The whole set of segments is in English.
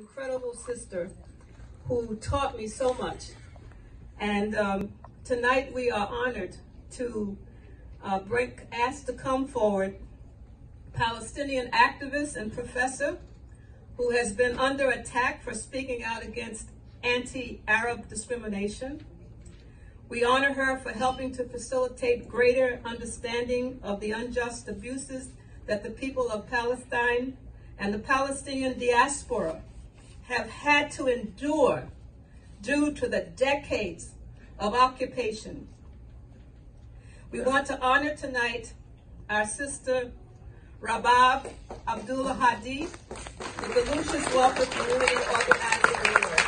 incredible sister who taught me so much. And tonight we are honored to asked to come forward Palestinian activist and professor who has been under attack for speaking out against anti-Arab discrimination. We honor her for helping to facilitate greater understanding of the unjust abuses that the people of Palestine and the Palestinian diaspora have had to endure due to the decades of occupation. We want to honor tonight our sister Rabab Abdulhadi, the Lucius Welfare Community Organizing Leader.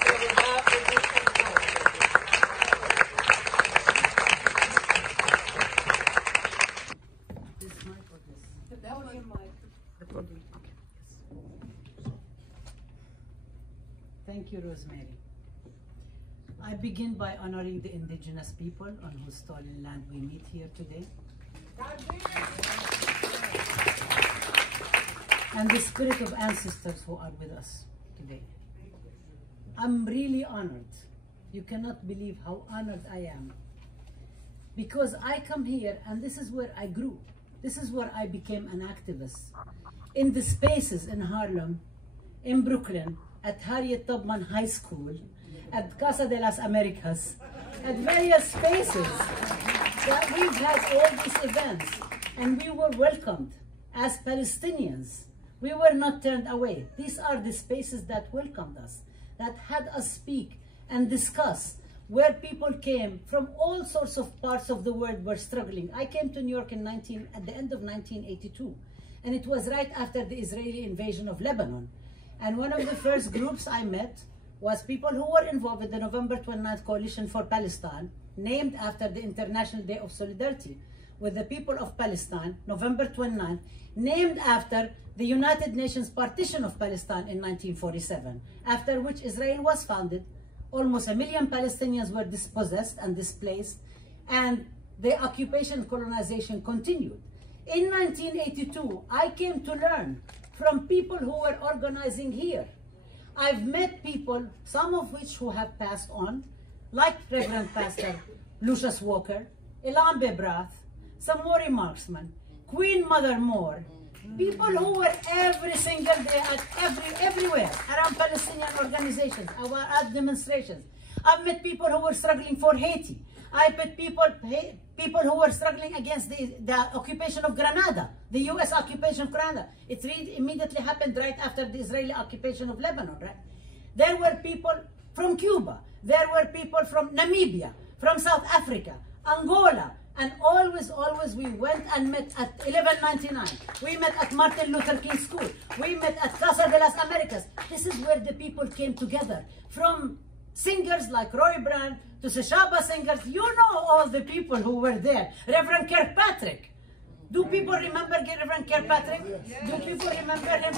So Rabab, would you come forward? This mic or this? That was your mic. The podium. Okay. Yes. Thank you, Rosemary. I begin by honoring the indigenous people on whose stolen land we meet here today. And the spirit of ancestors who are with us today. I'm really honored. You cannot believe how honored I am. Because I come here and this is where I grew. This is where I became an activist. In the spaces in Harlem, in Brooklyn, at Harriet Tubman High School, at Casa de las Americas, at various spaces that we've had all these events, and we were welcomed as Palestinians. We were not turned away. These are the spaces that welcomed us, that had us speak and discuss, where people came from all sorts of parts of the world were struggling. I came to New York at the end of 1982, and it was right after the Israeli invasion of Lebanon. And one of the first groups I met was people who were involved with the November 29th Coalition for Palestine, named after the International Day of Solidarity with the people of Palestine, November 29th, named after the United Nations partition of Palestine in 1947, after which Israel was founded. Almost 1 million Palestinians were dispossessed and displaced, and the occupation colonization continued. In 1982, I came to learn from people who were organizing here. I've met people, some of which who have passed on, like Reverend Pastor Lucius Walker, Ilan Bebrath, Samori Marksman, Queen Mother Moore, people who were every single day at everywhere around Palestinian organizations, at demonstrations. I've met people who were struggling for Haiti. I met people who were struggling against the occupation of Grenada, the US occupation of Grenada. It immediately happened right after the Israeli occupation of Lebanon, right? There were people from Cuba. There were people from Namibia, from South Africa, Angola, and always we went and met at 1199. We met at Martin Luther King School. We met at Casa de las Americas. This is where the people came together. From singers like Roy Brand to Seshaba singers, you know all the people who were there. Reverend Kirkpatrick. Do people remember Reverend Kirkpatrick? Do people remember him?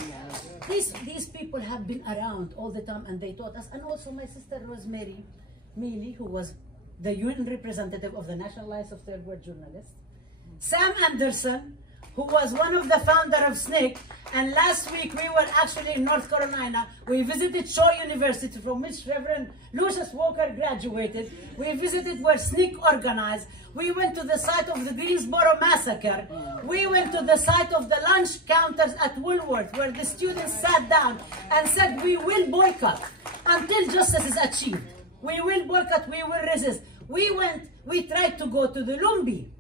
These people have been around all the time and they taught us. And also my sister Rosemary Mealy, who was the UN representative of the National Alliance of Third World Journalists. Sam Anderson, who was one of the founder of SNCC, and last week we were actually in North Carolina. We visited Shaw University, from which Reverend Lucius Walker graduated. We visited where SNCC organized. We went to the site of the Greensboro massacre. We went to the site of the lunch counters at Woolworth, where the students sat down and said, we will boycott until justice is achieved. We will boycott, we will resist. We tried to go to the Lumbi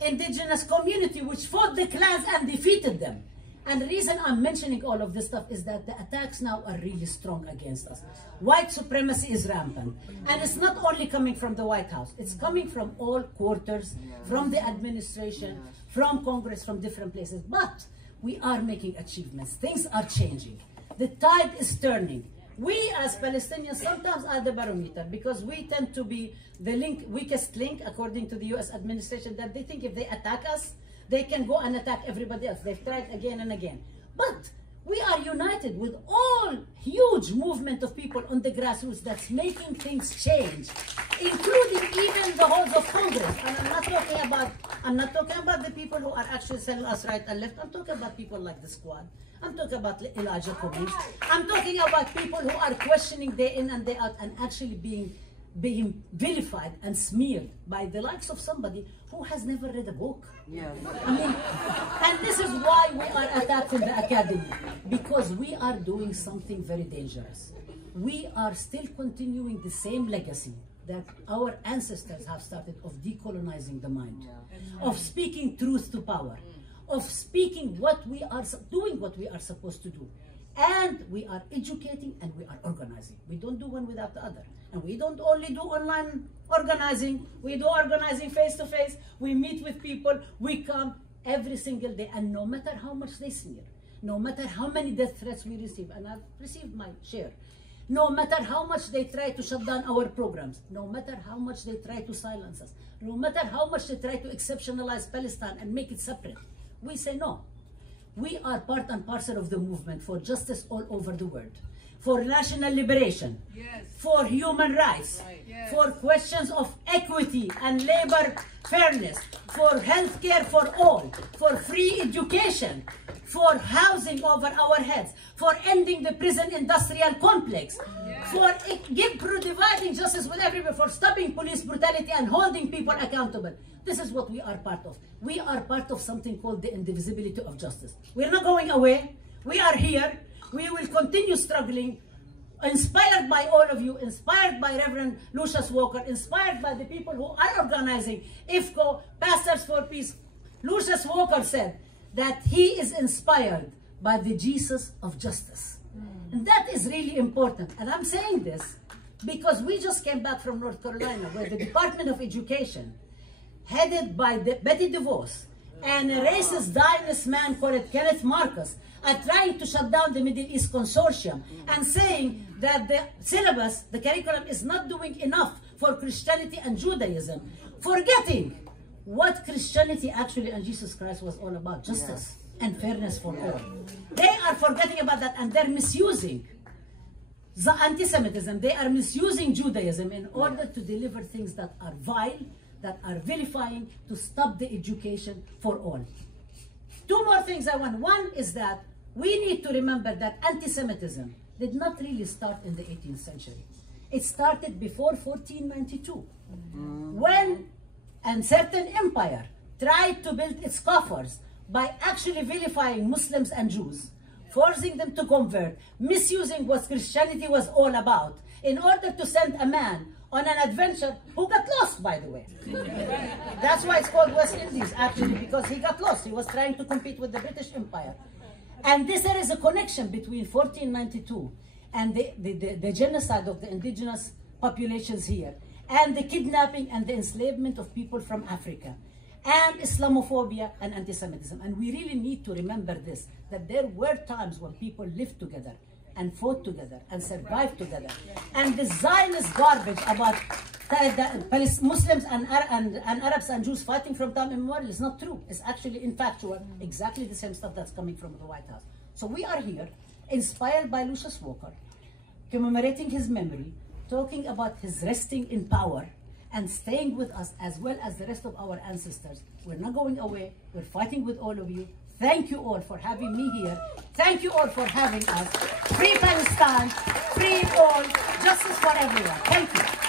indigenous community, which fought the clans and defeated them. And the reason I'm mentioning all of this stuff is that the attacks now are really strong against us. White supremacy is rampant. And it's not only coming from the White House. It's coming from all quarters, from the administration, from Congress, from different places. But we are making achievements. Things are changing. The tide is turning. We as Palestinians sometimes are the barometer, because we tend to be the weakest link, according to the US administration, that they think if they attack us, they can go and attack everybody else. They've tried again and again. But we are united with all huge movement of people on the grassroots that's making things change, including even the halls of Congress. And I'm not talking about I'm not talking about the people who are actually telling us right and left. I'm talking about people like the Squad. I'm talking about Elijah Cummings. I'm talking about people who are questioning day in and day out and actually being vilified and smeared by the likes of somebody who has never read a book. Yes. I mean, and this is why we are attacked in the academy, because we are doing something very dangerous. We are still continuing the same legacy that our ancestors have started of decolonizing the mind, of speaking truth to power, of speaking what we are doing, what we are supposed to do. And we are educating and we are organizing. We don't do one without the other. And we don't only do online organizing, we do organizing face to face. We meet with people, we come every single day. And no matter how much they smear, no matter how many death threats we receive, and I've received my share, no matter how much they try to shut down our programs, no matter how much they try to silence us, no matter how much they try to exceptionalize Palestine and make it separate, we say no. We are part and parcel of the movement for justice all over the world, for national liberation, for human rights, for questions of equity and labor fairness, for health care for all, for free education, for housing over our heads, for ending the prison industrial complex, for dividing justice with everybody, for stopping police brutality and holding people accountable. This is what we are part of. We are part of something called the indivisibility of justice. We're not going away. We are here. We will continue struggling, inspired by all of you, inspired by Reverend Lucius Walker, inspired by the people who are organizing IFCO, Pastors for Peace. Lucius Walker said that he is inspired by the Jesus of justice. And that is really important. And I'm saying this because we just came back from North Carolina, where the Department of Education, headed by Betty DeVos and a racist Zionist man called Kenneth Marcus, are trying to shut down the Middle East Consortium and saying that the syllabus, the curriculum, is not doing enough for Christianity and Judaism, forgetting what Christianity actually and Jesus Christ was all about, justice and fairness for all. They are forgetting about that, and they're misusing the anti-Semitism. They are misusing Judaism in order to deliver things that are vile, that are vilifying, to stop the education for all. Two more things I want. One is that we need to remember that anti-Semitism did not really start in the 18th century. It started before 1492, when a certain empire tried to build its coffers by actually vilifying Muslims and Jews, forcing them to convert, misusing what Christianity was all about, in order to send a man on an adventure who got lost, by the way. That's why it's called West Indies, actually, because he got lost. He was trying to compete with the British Empire. And there is a connection between 1492 and the genocide of the indigenous populations here, and the kidnapping and the enslavement of people from Africa, and Islamophobia and anti-Semitism. And we really need to remember this, that there were times when people lived together and fought together and survived together. And the Zionist garbage about Muslims and Arabs and Jews fighting from time immemorial is not true. It's actually infactual, exactly the same stuff that's coming from the White House. So we are here, inspired by Lucius Walker, commemorating his memory, talking about his resting in power and staying with us as well as the rest of our ancestors. We're not going away. We're fighting with all of you. Thank you all for having me here. Thank you all for having us. Free Palestine, free all, justice for everyone. Thank you.